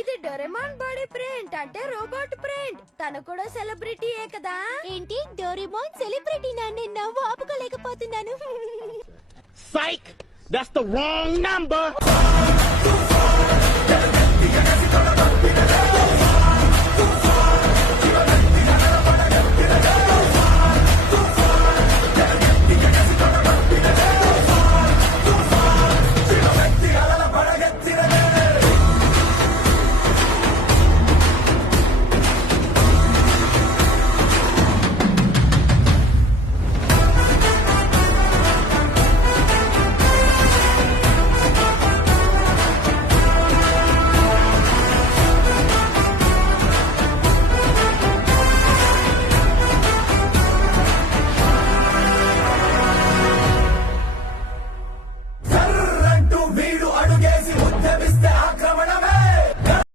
ఇది Doraemon body print అంటే robot print. తను కూడా సెలబ్రిటీయే కదా. ఏంటి డోరేమాన్ సెలబ్రిటీనా? నేను నవ్వు ఆపుకోలేకపోతున్నాను. Psych! That's the wrong number!